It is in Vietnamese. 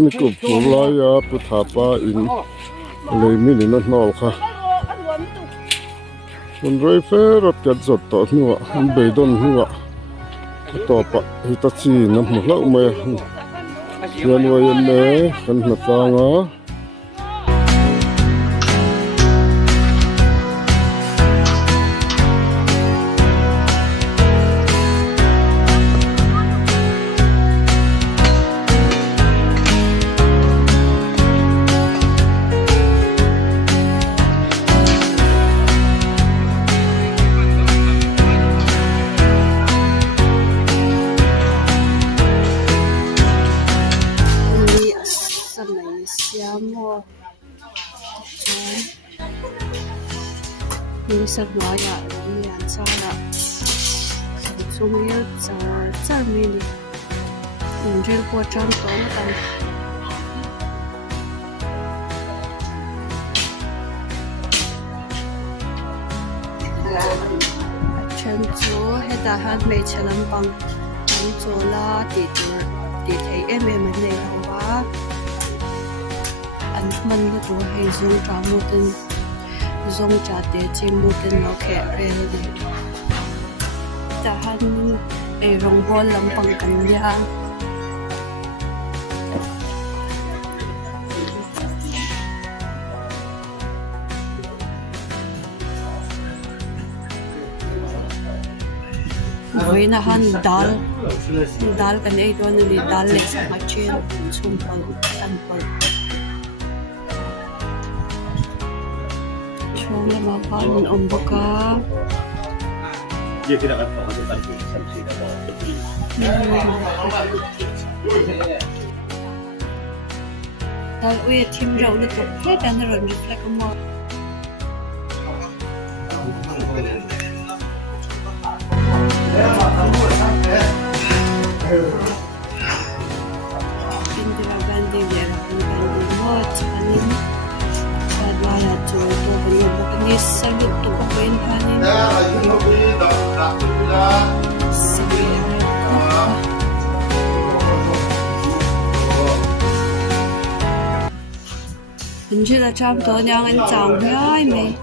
นี่ก็ผู้ลายาปุถาปาอินleimin in hnawl khaมันไรเฟรถจัดสดต่อหัวเบยดอนหัวต่อปะฮิตาชีน้ำหมกละไม่ยันวายันเน่กันหน้าตางอ่ะนี่สักหน่อยอ่ะมีอันซ่าละช่วงนี้จะมีนี่ผมเรียกว่าจำตัวกันฉันจูให้ตาหันไม่เฉลิมบังฉันจูละติดเอ็มมันในหัวอันมันก็ตัวให้ซูจามุดzong cha te che mu ten lo khe re le ta han e rong bol lam pang kan ya với na han dal kan ei don ni dal le sa ma chen chum pal san pal Chhuah là bao mình ôm bọc cá. Giờ khi đã ăn phở thì bạn cũng sẵn sàng đã bỏ. Tao uy thêm rau được cặp hết đang rồi mình phải có mồi. Indira Gandhi về là Gandhi mồi chani. Laya tu tu beli bukan salut tu kawan kali. Anh chưa là trăm tuổi nhau anh chồng gái mày.